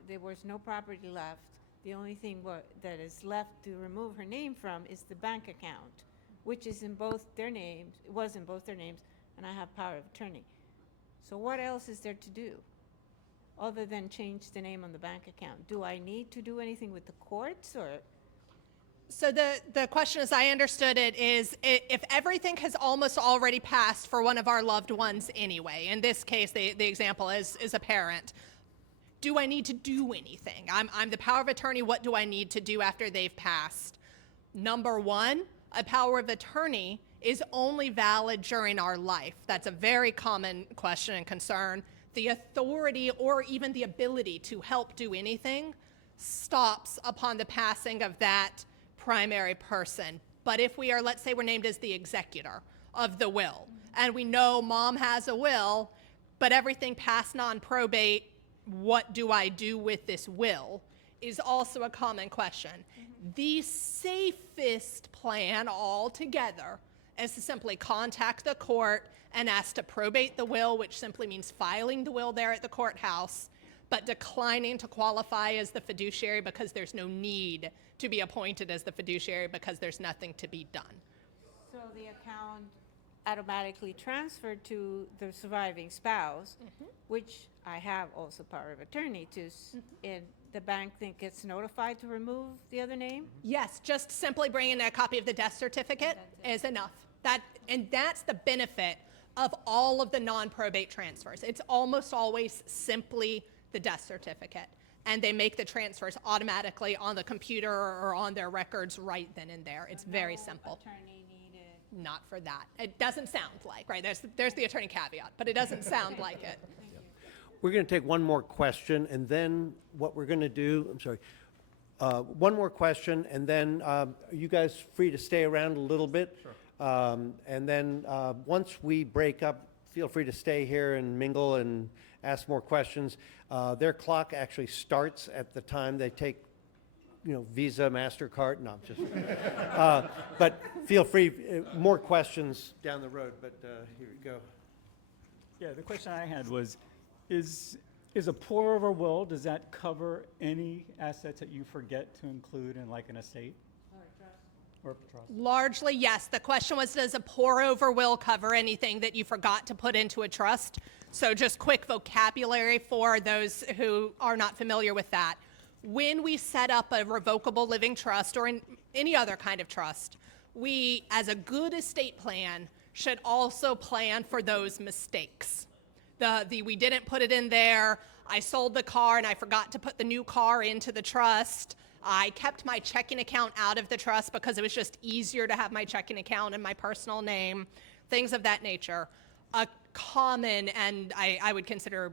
there was no property left. The only thing that is left to remove her name from is the bank account, which is in both their names. It was in both their names, and I have power of attorney. So what else is there to do other than change the name on the bank account? Do I need to do anything with the courts, or? So the question, as I understood it, is if everything has almost already passed for one of our loved ones anyway, in this case, the example is a parent, do I need to do anything? I'm the power of attorney. What do I need to do after they've passed? Number one, a power of attorney is only valid during our life. That's a very common question and concern. The authority or even the ability to help do anything stops upon the passing of that primary person. But if we are, let's say we're named as the executor of the will, and we know mom has a will, but everything passed non-probate, what do I do with this will, is also a common question. The safest plan altogether is to simply contact the court and ask to probate the will, which simply means filing the will there at the courthouse, but declining to qualify as the fiduciary because there's no need to be appointed as the fiduciary because there's nothing to be done. So the account automatically transferred to the surviving spouse, which I have also power of attorney to, and the bank then gets notified to remove the other name? Yes, just simply bringing a copy of the death certificate is enough. And that's the benefit of all of the non-probate transfers. It's almost always simply the death certificate, and they make the transfers automatically on the computer or on their records right then and there. It's very simple. Attorney needed. Not for that. It doesn't sound like, right? There's the attorney caveat, but it doesn't sound like it. We're going to take one more question, and then what we're going to do, I'm sorry, one more question, and then are you guys free to stay around a little bit? Sure. And then once we break up, feel free to stay here and mingle and ask more questions. Their clock actually starts at the time they take, Visa, MasterCard. No, I'm just, but feel free, more questions down the road, but here we go. Yeah, the question I had was, is a pour-over will, does that cover any assets that you forget to include in like an estate? Or a trust? Largely, yes. The question was, does a pour-over will cover anything that you forgot to put into a trust? So just quick vocabulary for those who are not familiar with that. When we set up a revocable living trust or in any other kind of trust, we, as a good estate plan, should also plan for those mistakes. We didn't put it in there, I sold the car and I forgot to put the new car into the trust. I kept my checking account out of the trust because it was just easier to have my checking account in my personal name, things of that nature. A common, and I would consider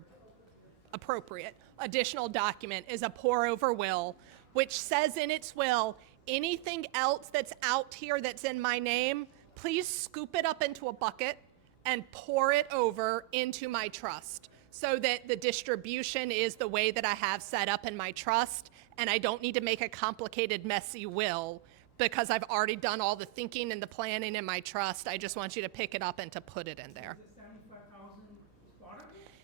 appropriate, additional document is a pour-over will, which says in its will, anything else that's out here that's in my name, please scoop it up into a bucket and pour it over into my trust so that the distribution is the way that I have set up in my trust, and I don't need to make a complicated, messy will because I've already done all the thinking and the planning in my trust. I just want you to pick it up and to put it in there.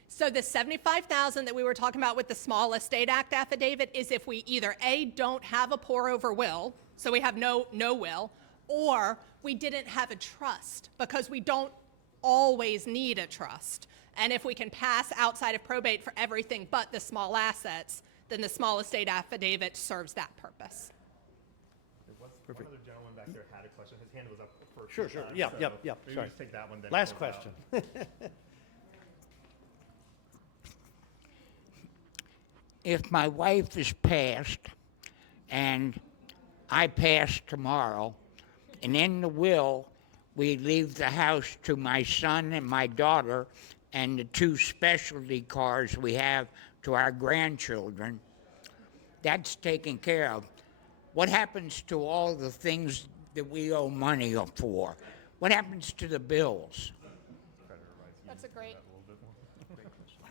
So the $75,000 that we were talking about with the Small Estate Act affidavit is if we either A, don't have a pour-over will, so we have no will, or we didn't have a trust because we don't always need a trust. And if we can pass outside of probate for everything but the small assets, then the small estate affidavit serves that purpose. One other gentleman back there had a question. His hand was up for a Sure, few sure. times, Yeah, so yep. maybe we Sorry. just take that one then. Last close out. question. If my wife is passed and I pass tomorrow, and in the will, we leave the house to my son and my daughter and the 2 specialty cars we have to our grandchildren, that's taken care of. What happens to all the things that we owe money for? What happens to the bills? That's a great.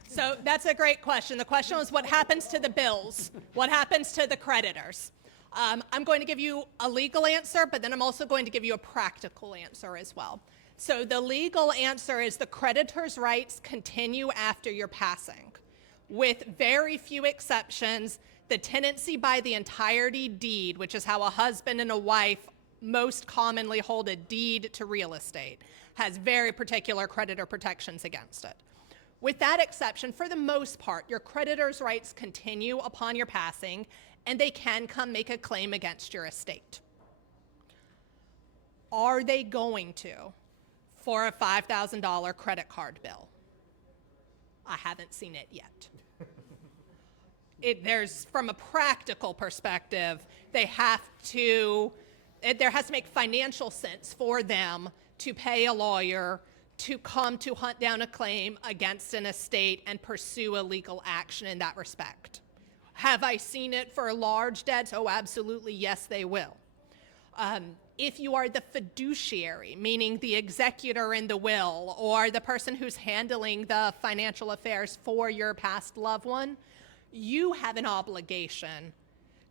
So that's a great question. The question was, what happens to the bills? What happens to the creditors? I'm going to give you a legal answer, but then I'm also going to give you a practical answer as well. So the legal answer is the creditor's rights continue after your passing. With very few exceptions, the tenancy by the entirety deed, which is how a husband and a wife most commonly hold a deed to real estate, has very particular creditor protections against it. With that exception, for the most part, your creditor's rights continue upon your passing, and they can come make a claim against your estate. Are they going to for a $5,000 credit card bill? I haven't seen it yet. There's, from a practical perspective, there has to make financial sense for them to pay a lawyer to come to hunt down a claim against an estate and pursue a legal action in that respect. Have I seen it for large debts? Oh, absolutely, yes, they will. If you are the fiduciary, meaning the executor in the will or the person who's handling the financial affairs for your past loved one, you have an obligation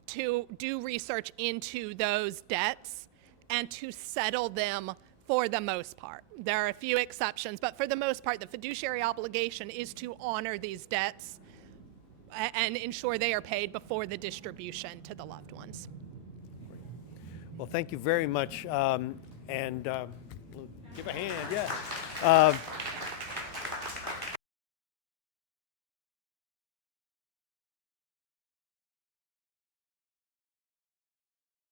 to do research into those debts and to settle them for the most part. There are a few exceptions, but for the most part, the fiduciary obligation is to honor these debts and ensure they are paid before the distribution to the loved ones. Well, thank you very much. We'll give a hand, yeah.